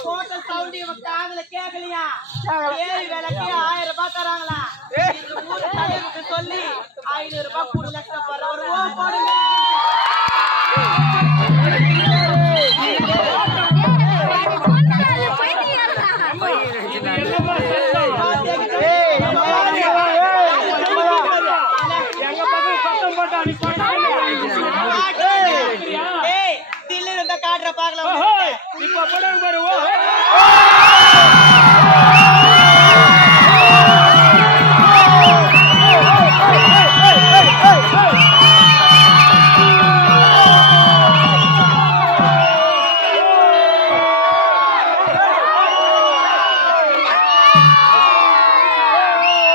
போட்ட சவுண்ட் இவன் காதல கேட்கலையா ஏறி விலைக்கு ஆயிரம் ரூபாய் தராங்களா? சொல்லி ஐநூறு ரூபாய் மூணு லட்சம் ಪಾಗಲ